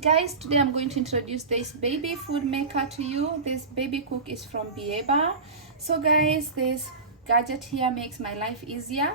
Guys, today I'm going to introduce this baby food maker to you. This baby cook is from Béaba. So guys, this gadget here makes my life easier.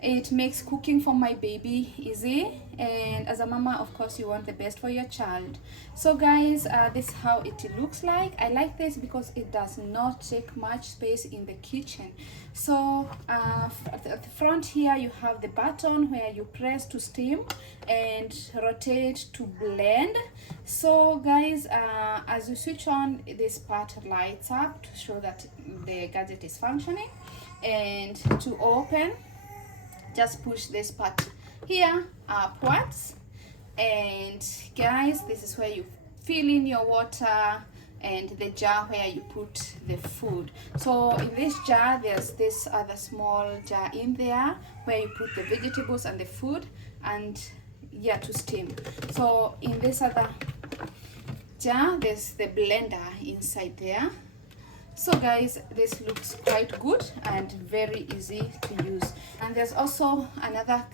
It makes cooking for my baby easy, and as a mama, of course, you want the best for your child. So guys, this is how it looks like. I like this because it does not take much space in the kitchen. So at the front here you have the button where you press to steam and rotate to blend. So guys, as you switch on, this part lights up to show that the gadget is functioning. And to open, just push this part here upwards. And guys, this is where you fill in your water and the jar where you put the food. So in this jar there's this other small jar in there where you put the vegetables and the food, and yeah, to steam. So in this other jar there's the blender inside there. So guys, this looks quite good and very easy to use. And there's also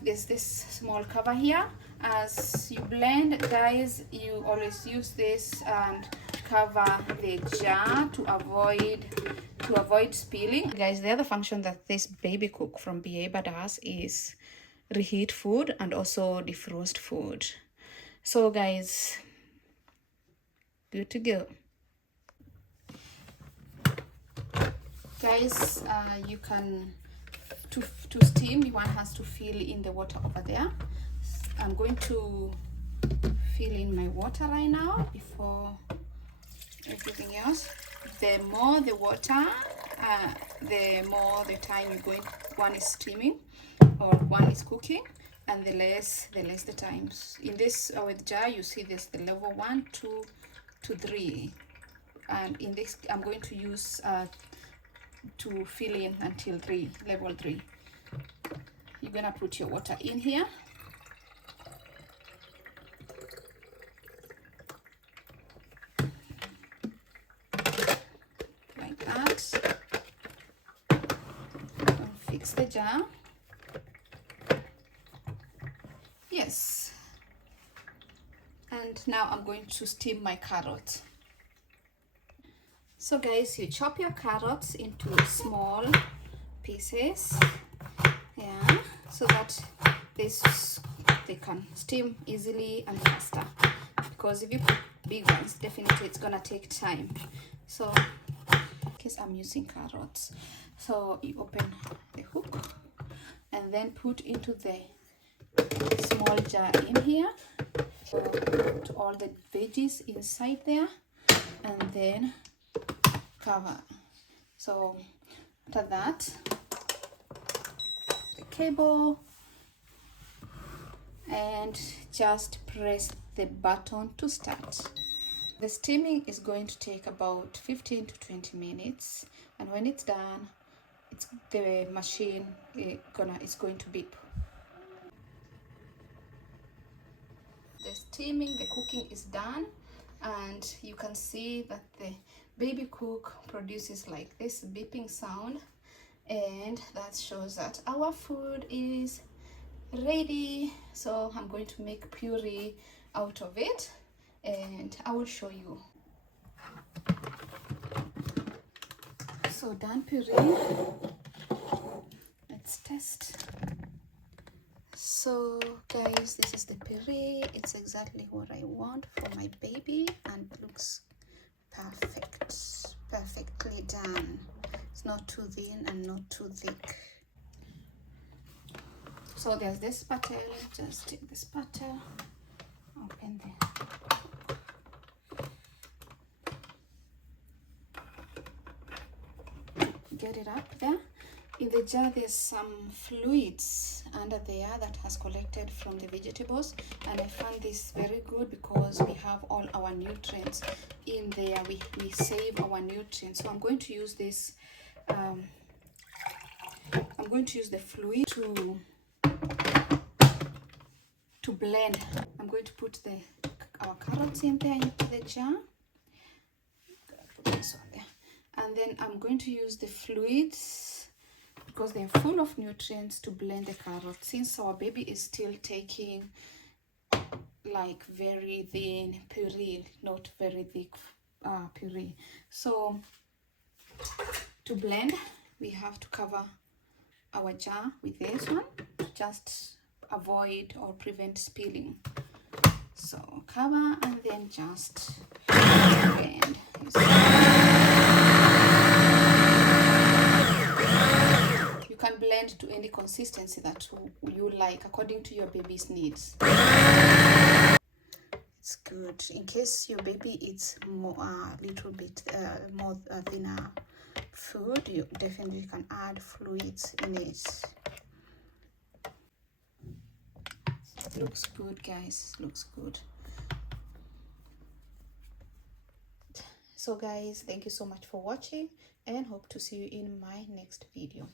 there's this small cover here. As you blend, guys, you always use this and cover the jar to avoid spilling. Guys, the other function that this baby cook from Béaba does is reheat food and also defrost food. So guys, good to go. Guys, you can to steam, one has to fill in the water over there. I'm going to fill in my water right now before everything else. The more the water, the more the time one is steaming or one is cooking, and the less the times. In this with jar, you see this the level 1, 2 to 3, and in this I'm going to use to fill in until level 3. You're gonna put your water in here. Like that. And fix the jar. Yes. And now I'm going to steam my carrot. So guys, you chop your carrots into small pieces, yeah, so that they can steam easily and faster, because if you put big ones, definitely it's gonna take time. So because I'm using carrots, so you open the hook and then put into the small jar in here. So put all the veggies inside there and then cover. So after that, the cable, and just press the button to start. The steaming is going to take about 15 to 20 minutes, and when it's done, the machine is going to beep. The cooking is done, and you can see that the baby cook produces like this beeping sound, and that shows that our food is ready. So I'm going to make puree out of it, and I will show you. So done puree. Let's test. So guys, this is the puree. It's exactly what I want for my baby, and it looks perfectly done. It's not too thin and not too thick. So there's this spatula. Just take the spatula, open get it up there. In the jar there's some fluids under there that has collected from the vegetables, and I found this very good because we have all our nutrients in there. We save our nutrients. So I'm going to use this I'm going to use the fluid to blend. I'm going to put our carrots in there into the jar. Put this on there, and then I'm going to use the fluids because they're full of nutrients to blend the carrot. Since our baby is still taking like very thin puree, not very thick puree. So to blend, we have to cover our jar with this one to just avoid or prevent spilling. So cover and then just blend. You can blend to any consistency that you like according to your baby's needs. It's good in case your baby eats more, little bit more thinner food. You definitely can add fluids in it. Looks good, guys. Looks good. So guys, thank you so much for watching and hope to see you in my next video.